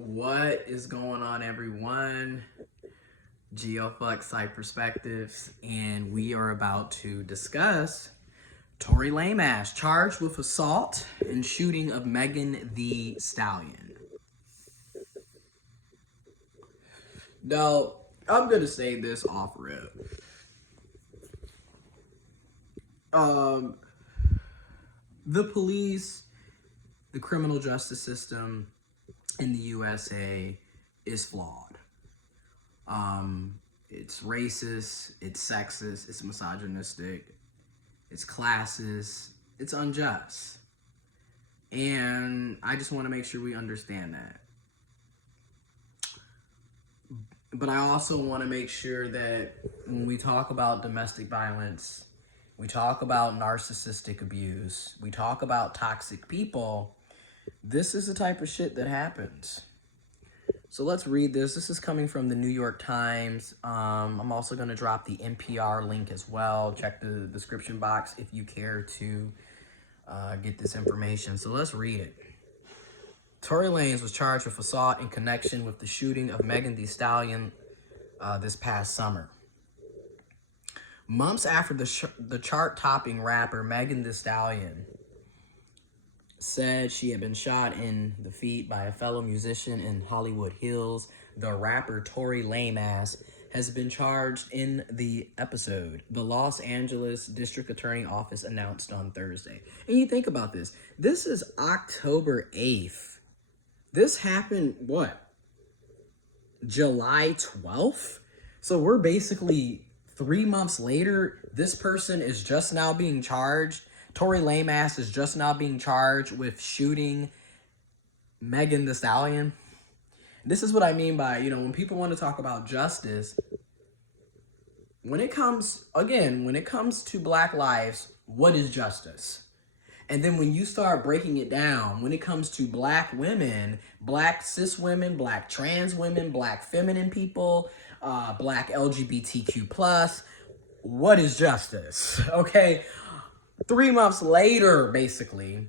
What is going on, everyone? Giofvcks Side Perspectives, and we are about to discuss Tory Lame Ass charged with assault and shooting of Megan Thee Stallion. Now, I'm gonna say this off rip. The police, the criminal justice system in the USA is flawed. It's racist, it's sexist, it's misogynistic, it's classist, it's unjust. And I just want to make sure we understand that. But I also want to make sure that when we talk about domestic violence, we talk about narcissistic abuse, we talk about toxic people, this is the type of shit that happens. So let's read this. This is coming from the New York Times. I'm also going to drop the NPR link as well. Check the description box if you care to get this information. So let's read it. Tory Lanez was charged with assault in connection with the shooting of Megan Thee Stallion this past summer. Months after the chart-topping rapper Megan Thee Stallion said she had been shot in the feet by a fellow musician in Hollywood Hills, the rapper Tory Lame Ass has been charged in the episode, the Los Angeles District Attorney Office announced on Thursday. And you think about this. This is October 8th. This happened, what? July 12th? So we're basically 3 months later. This person is just now being charged. Tory Lame Ass is just now being charged with shooting Megan Thee Stallion. This is what I mean by, when people want to talk about justice, when it comes to Black lives, what is justice? And then when you start breaking it down, when it comes to Black women, Black cis women, Black trans women, Black feminine people, Black LGBTQ+, what is justice? Okay? 3 months later, basically,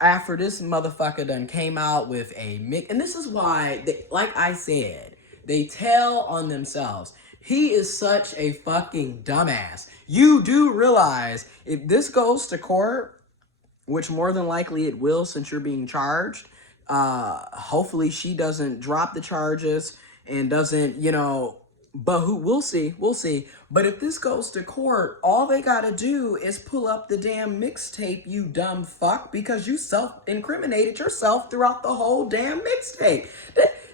after this motherfucker done came out with a mix, and this is why, like I said, they tell on themselves. He is such a fucking dumbass. You do realize if this goes to court, which more than likely it will since you're being charged, hopefully she doesn't drop the charges and doesn't, but we'll see. But if this goes to court, all they gotta do is pull up the damn mixtape, you dumb fuck, because you self-incriminated yourself throughout the whole damn mixtape.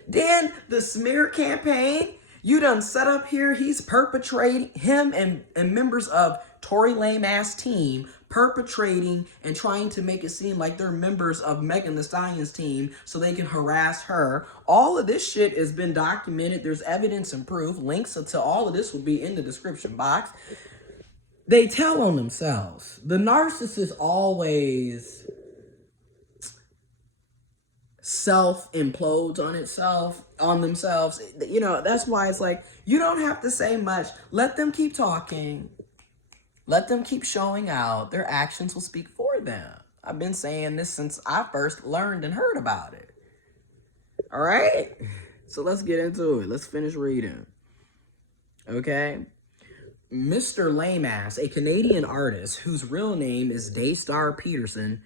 Then the smear campaign, you done set up here, he's perpetrating, him and members of Tory Lame Ass team perpetrating and trying to make it seem like they're members of Megan Thee Stallion's team so they can harass her. All of this shit has been documented. There's evidence and proof. Links to all of this will be in the description box. They tell on themselves. The narcissist always self-implodes on themselves. That's why it's like, you don't have to say much. Let them keep talking. Let them keep showing out. Their actions will speak for them. I've been saying this since I first learned and heard about it. All right? So let's get into it. Let's finish reading. Okay? Mr. Lame Ass, a Canadian artist whose real name is Daystar Peterson,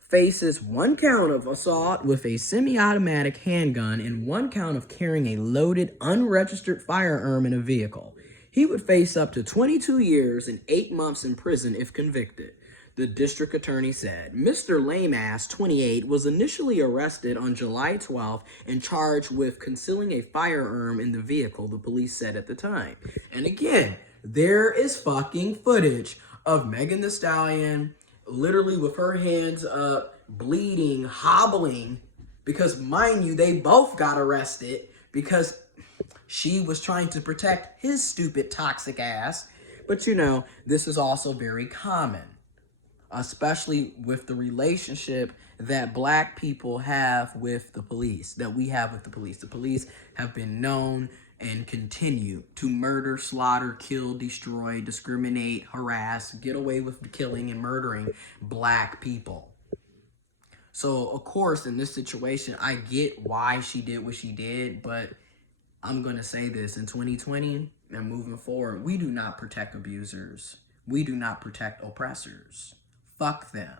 faces 1 count of assault with a semi-automatic handgun and 1 count of carrying a loaded, unregistered firearm in a vehicle. He would face up to 22 years and 8 months in prison if convicted, the district attorney said. Mr. Lame Ass, 28, was initially arrested on July 12th and charged with concealing a firearm in the vehicle, the police said at the time. And again, there is fucking footage of Megan Thee Stallion literally with her hands up, bleeding, hobbling, because mind you, they both got arrested because she was trying to protect his stupid, toxic ass. But this is also very common, especially with the relationship that Black people have with the police, that we have with the police. The police have been known and continue to murder, slaughter, kill, destroy, discriminate, harass, get away with killing and murdering Black people. So, of course, in this situation, I get why she did what she did, but I'm going to say this, in 2020 and moving forward, we do not protect abusers. We do not protect oppressors. Fuck them.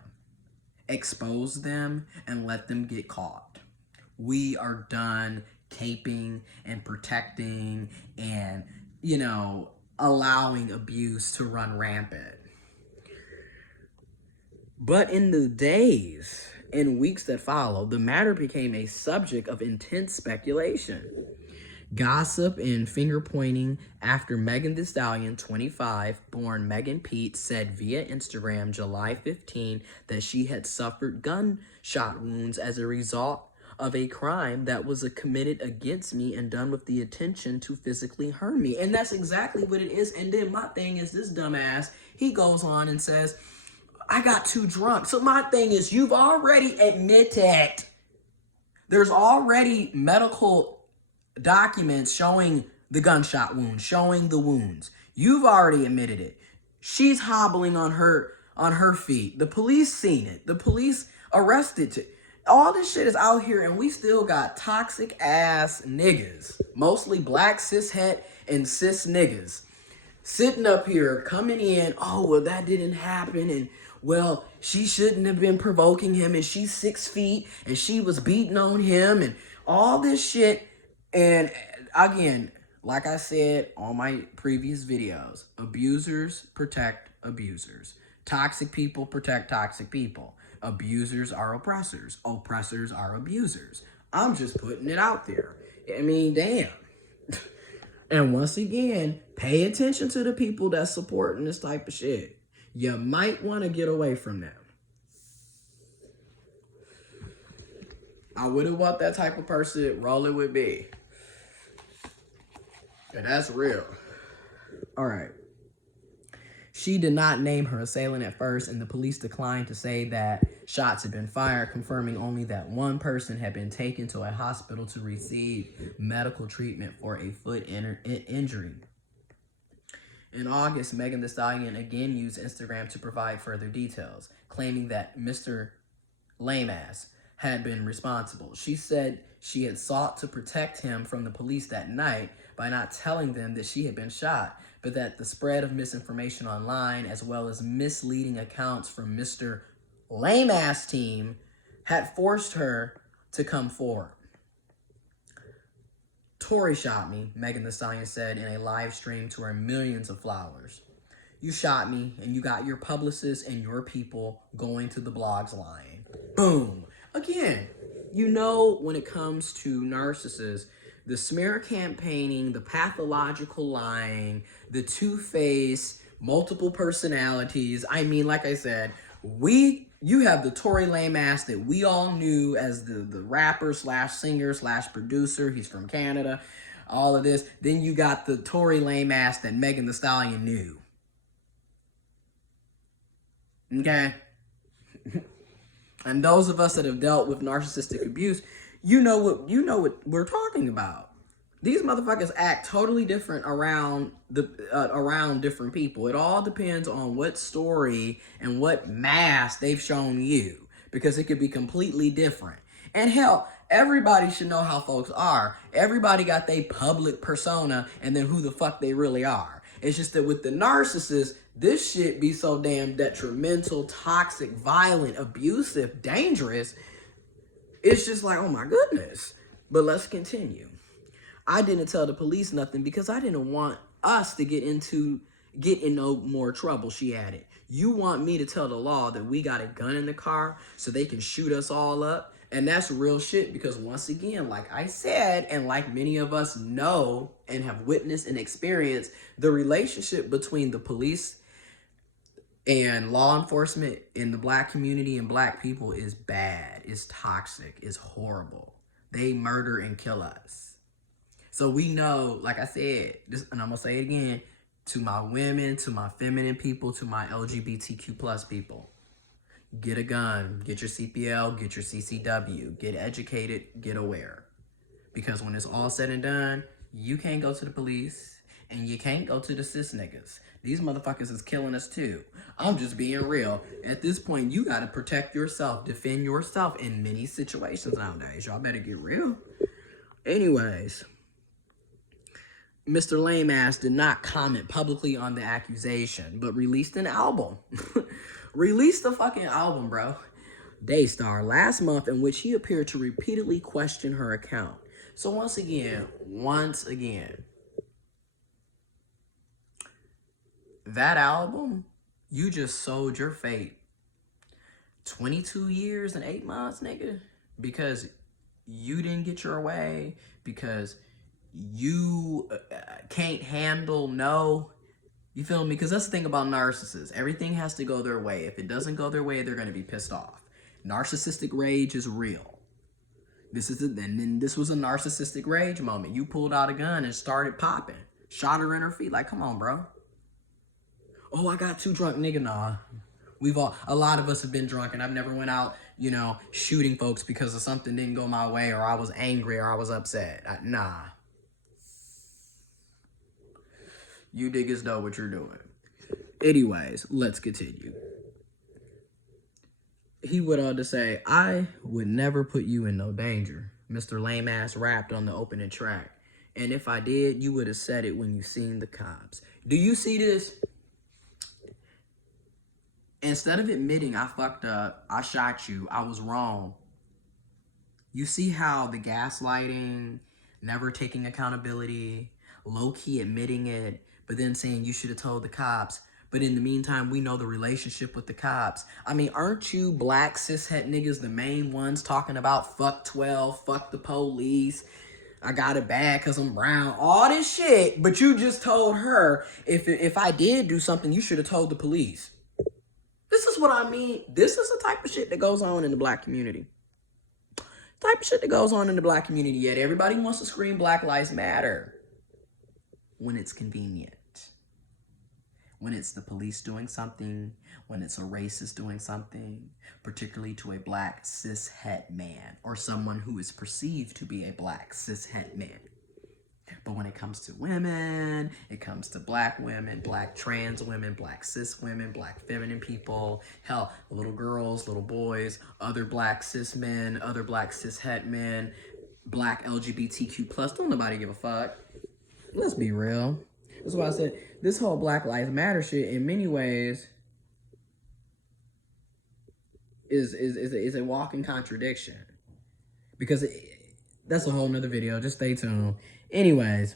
Expose them and let them get caught. We are done caping and protecting and, allowing abuse to run rampant. But in the days and weeks that followed, the matter became a subject of intense speculation, gossip, and finger pointing after Megan Thee Stallion, 25, born Megan Pete, said via Instagram July 15 that she had suffered gunshot wounds as a result of a crime that was committed against me and done with the intention to physically harm me. And that's exactly what it is. And then my thing is, this dumbass, he goes on and says, I got too drunk. So my thing is, you've already admitted. There's already medical documents showing the gunshot wounds, showing the wounds. You've already admitted it. She's hobbling on her feet. The police seen it. The police arrested her. All this shit is out here, and we still got toxic ass niggas, mostly black cis het and cis niggas, sitting up here coming in. Oh, well, that didn't happen, and well, she shouldn't have been provoking him, and she's 6 feet, and she was beating on him, and all this shit. And again, like I said on my previous videos, abusers protect abusers. Toxic people protect toxic people. Abusers are oppressors. Oppressors are abusers. I'm just putting it out there. I mean, damn. And once again, pay attention to the people that's supporting this type of shit. You might want to get away from them. I wouldn't want that type of person rolling with me. And that's real. All right. She did not name her assailant at first, and the police declined to say that shots had been fired, confirming only that one person had been taken to a hospital to receive medical treatment for a foot injury. In August, Megan Thee Stallion again used Instagram to provide further details, claiming that Mr. Lame Ass had been responsible. She said she had sought to protect him from the police that night by not telling them that she had been shot, but that the spread of misinformation online, as well as misleading accounts from Mr. Lame Ass team, had forced her to come forward. Tory shot me, Megan Thee Stallion said in a live stream to her millions of followers. You shot me, and you got your publicists and your people going to the blogs lying. Boom. Again, when it comes to narcissists, the smear campaigning, the pathological lying, the two-faced, multiple personalities. I mean, like I said, you have the Tory Lame Ass that we all knew as the rapper slash singer slash producer. He's from Canada. All of this. Then you got the Tory Lame Ass that Megan Thee Stallion knew. Okay? And those of us that have dealt with narcissistic abuse, you know what we're talking about. These motherfuckers act totally different around different people. It all depends on what story and what mask they've shown you, because it could be completely different. And hell, everybody should know how folks are. Everybody got their public persona and then who the fuck they really are. It's just that with the narcissist, this shit be so damn detrimental, toxic, violent, abusive, dangerous. It's just like, oh my goodness. But let's continue. I didn't tell the police nothing because I didn't want us to get in no more trouble, she added. You want me to tell the law that we got a gun in the car so they can shoot us all up? And that's real shit, because once again, like I said, and like many of us know and have witnessed and experienced, the relationship between the police and law enforcement in the black community and black people is bad, is toxic, is horrible. They murder and kill us. So we know, like I said, and I'm going to say it again, to my women, to my feminine people, to my LGBTQ plus people, get a gun, get your CPL, get your CCW, get educated, get aware. Because when it's all said and done, you can't go to the police And you can't go to the cis niggas. These motherfuckers is killing us too. I'm just being real. At this point, you gotta protect yourself, defend yourself in many situations nowadays. Y'all better get real. Anyways, Mr. Lame Ass did not comment publicly on the accusation, but released an album. Released the fucking album, bro. Daystar last month, in which he appeared to repeatedly question her account. So once again, that album, you just sold your fate. 22 years and 8 months, nigga, because you didn't get your way, because you can't handle no. You feel me? Because that's the thing about narcissists. Everything has to go their way. If it doesn't go their way, they're going to be pissed off. Narcissistic rage is real. This was a narcissistic rage moment. You pulled out a gun and started popping. Shot her in her feet. Like, come on, bro. Oh, I got too drunk. Nigga, nah. A lot of us have been drunk, and I've never went out, shooting folks because of something didn't go my way, or I was angry, or I was upset. Nah. You niggas know what you're doing. Anyways, let's continue. He went on to say, I would never put you in no danger. Mr. Lame Ass rapped on the opening track. And if I did, you would have said it when you seen the cops. Do you see this? Instead of admitting I fucked up, I shot you, I was wrong. You see how the gaslighting, never taking accountability, low-key admitting it, but then saying you should have told the cops. But in the meantime, we know the relationship with the cops. I mean, aren't you black cishet niggas the main ones talking about fuck 12, fuck the police, I got it bad because I'm brown, all this shit, but you just told her, if I did do something, you should have told the police. This is what I mean. This is the type of shit that goes on in the black community. Yet everybody wants to scream Black Lives Matter when it's convenient. When it's the police doing something, when it's a racist doing something, particularly to a black cishet man or someone who is perceived to be a black cishet man. But when it comes to women, it comes to black women, black trans women, black cis women, black feminine people, hell, little girls, little boys, other black cis men, other black cishet men, black LGBTQ+, don't nobody give a fuck. Let's be real. That's why I said this whole Black Lives Matter shit in many ways is a walking contradiction. Because that's a whole nother video. Just stay tuned. Anyways,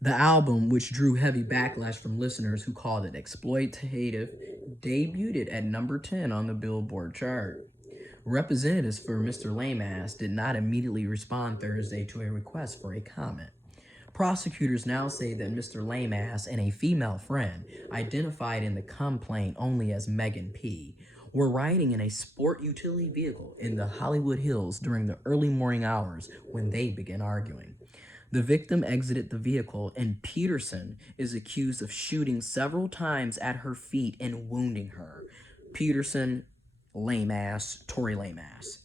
the album, which drew heavy backlash from listeners who called it exploitative, debuted at number 10 on the Billboard chart. Representatives for Mr. Lame Ass did not immediately respond Thursday to a request for a comment. Prosecutors now say that Mr. Lame Ass and a female friend, identified in the complaint only as Megan P., were riding in a sport utility vehicle in the Hollywood Hills during the early morning hours when they began arguing. The victim exited the vehicle, and Peterson is accused of shooting several times at her feet and wounding her. Peterson, Lame Ass, Tory Lame Ass.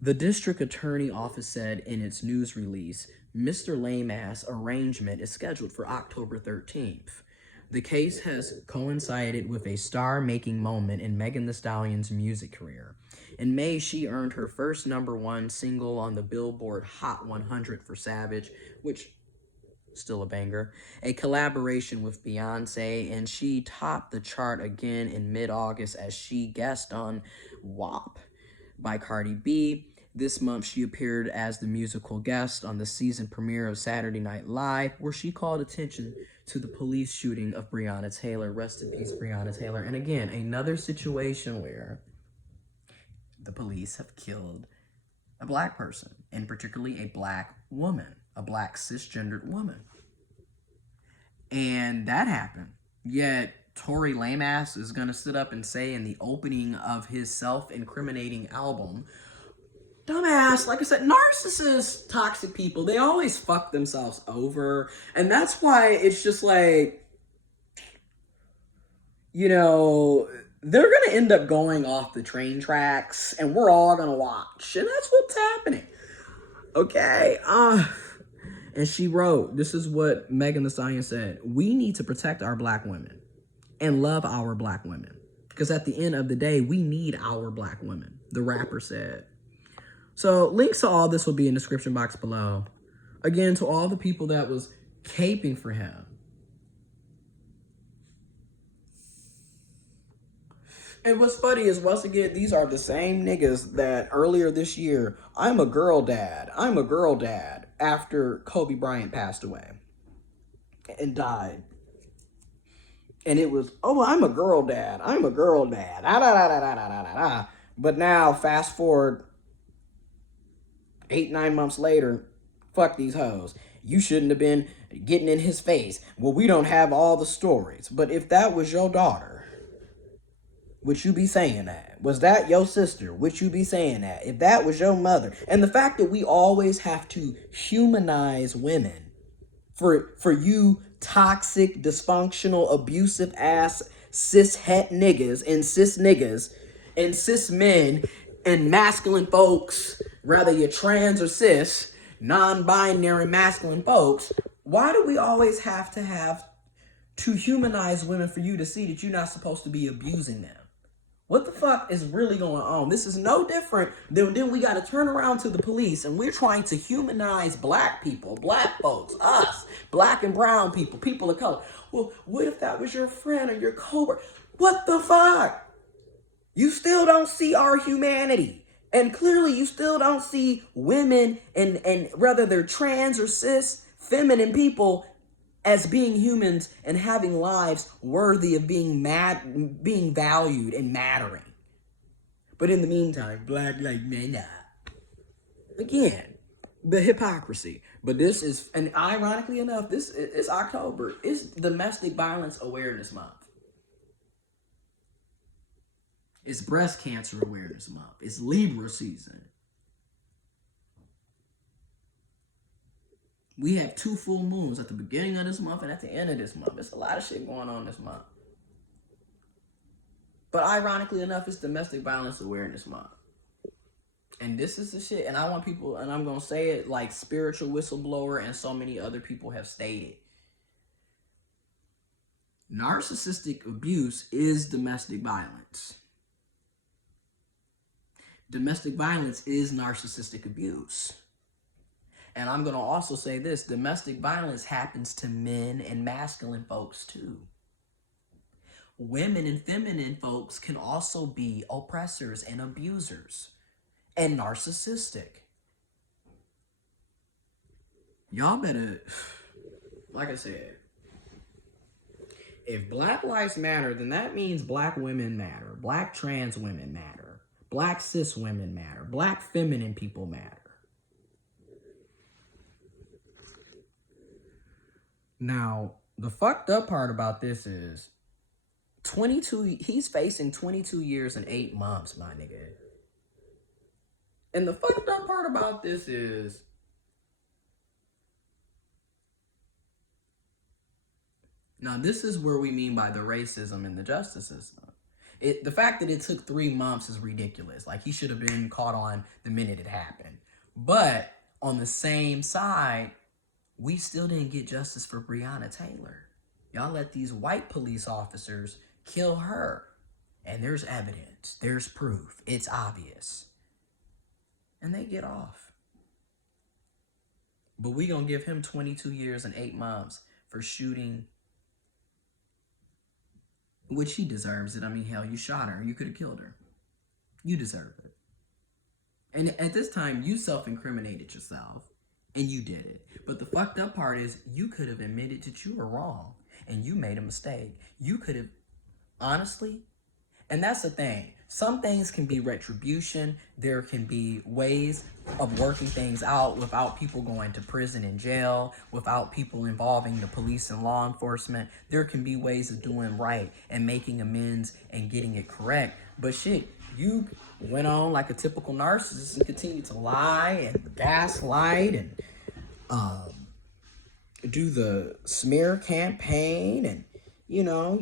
The district attorney office said in its news release, Mr. Lame Ass arraignment is scheduled for October 13th. The case has coincided with a star-making moment in Megan Thee Stallion's music career. In May, she earned her first #1 single on the Billboard Hot 100 for Savage, which still a banger, a collaboration with Beyonce, and she topped the chart again in mid-August as she guest on WAP by Cardi B. This month, she appeared as the musical guest on the season premiere of Saturday Night Live, where she called attention to the police shooting of Breonna Taylor. Rest in peace, Breonna Taylor. And again, another situation where the police have killed a black person, and particularly a black woman, a black cisgendered woman. And that happened. Yet, Tory Lame Ass is going to sit up and say in the opening of his self-incriminating album, dumbass, like I said, narcissists, toxic people, they always fuck themselves over. And that's why it's just like, they're going to end up going off the train tracks and we're all going to watch. And that's what's happening. Okay. And she wrote, this is what Megan Thee Stallion said: we need to protect our black women and love our black women. Because at the end of the day, we need our black women, the rapper said. So links to all this will be in the description box below. Again, to all the people that was caping for him. And what's funny is, once again, these are the same niggas that earlier this year, I'm a girl dad, after Kobe Bryant passed away and died. And it was, oh, I'm a girl dad. Ah, da, da, da, da, da, da, da. But now, fast forward 8-9 months later, fuck these hoes. You shouldn't have been getting in his face. Well, we don't have all the stories. But if that was your daughter, would you be saying that? Was that your sister? Would you be saying that? If that was your mother? And the fact that we always have to humanize women for you toxic, dysfunctional, abusive ass cis het niggas and cis men and masculine folks, whether you're trans or cis, non-binary masculine folks, why do we always have to humanize women for you to see that you're not supposed to be abusing them? What the fuck is really going on? This is no different than then we got to turn around to the police and we're trying to humanize black people, black folks, us, black and brown people, people of color. Well, what if that was your friend or your coworker? What the fuck? You still don't see our humanity. And clearly you still don't see women and whether they're trans or cis, feminine people as being humans and having lives worthy of being valued and mattering. But in the meantime, black like men. Again, the hypocrisy. But this is, and ironically enough, this is October. It's Domestic Violence Awareness Month. It's Breast Cancer Awareness Month. It's Libra season. We have 2 full moons at the beginning of this month and at the end of this month. It's a lot of shit going on this month. But ironically enough, it's Domestic Violence Awareness Month. And this is the shit. And I want people, and I'm going to say it like Spiritual Whistleblower and so many other people have stated. Narcissistic abuse is domestic violence. Domestic violence is narcissistic abuse. And I'm going to also say this: domestic violence happens to men and masculine folks too. Women and feminine folks can also be oppressors and abusers and narcissistic. Y'all better, like I said, if Black lives matter, then that means black women matter, black trans women matter, black cis women matter, black feminine people matter. Now, the fucked up part about this is he's facing 22 years and 8 months, my nigga. And the fucked up part about this is now this is where we mean by the racism in the justice system. The fact that it took 3 months is ridiculous. Like, he should have been caught on the minute it happened. But on the same side, we still didn't get justice for Breonna Taylor. Y'all let these white police officers kill her. And there's evidence. There's proof. It's obvious. And they get off. But we gonna give him 22 years and 8 months for shooting, which he deserves it. I mean, hell, you shot her. You could have killed her. You deserve it. And at this time, you self-incriminated yourself. And you did it. But the fucked up part is you could have admitted that you were wrong and you made a mistake. You could have, honestly, and that's the thing. Some things can be retribution. There can be ways of working things out without people going to prison and jail, without people involving the police and law enforcement. There can be ways of doing right and making amends and getting it correct. But shit, you went on like a typical narcissist and continued to lie and gaslight and do the smear campaign, and you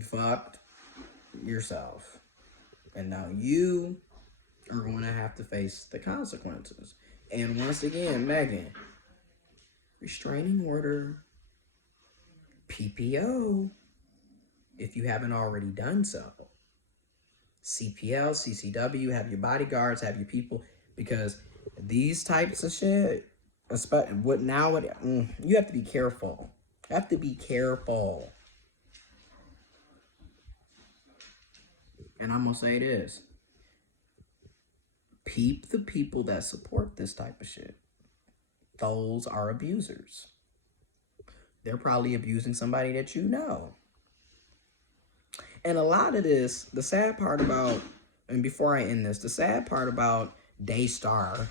fucked yourself. And now you are going to have to face the consequences. And once again, Megan, restraining order, PPO, if you haven't already done so. CPL, CCW, have your bodyguards, have your people, because these types of shit, especially you have to be careful. You have to be careful. And I'm gonna say this: peep the people that support this type of shit. Those are abusers. They're probably abusing somebody that you know. And a lot of this, the sad part about, and before I end this, the sad part about Daystar,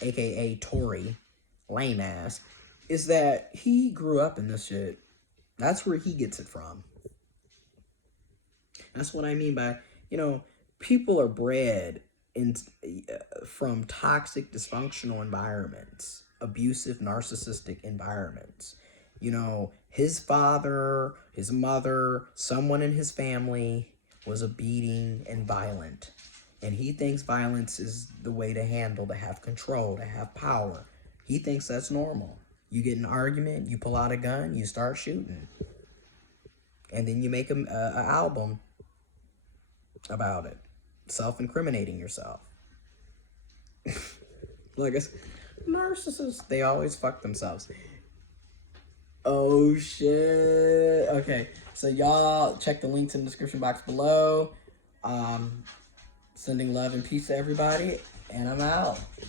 aka Tory Lame Ass, is that he grew up in this shit. That's where he gets it from. That's what I mean by, people are bred from toxic, dysfunctional environments, abusive, narcissistic environments. His father, his mother, someone in his family was a beating and violent. And he thinks violence is the way to handle, to have control, to have power. He thinks that's normal. You get in an argument, you pull out a gun, you start shooting. And then you make an album about it. Self-incriminating yourself. Like I said, narcissists, they always fuck themselves. Oh shit. Okay, so y'all check the links in the description box below. Sending love and peace to everybody, and I'm out.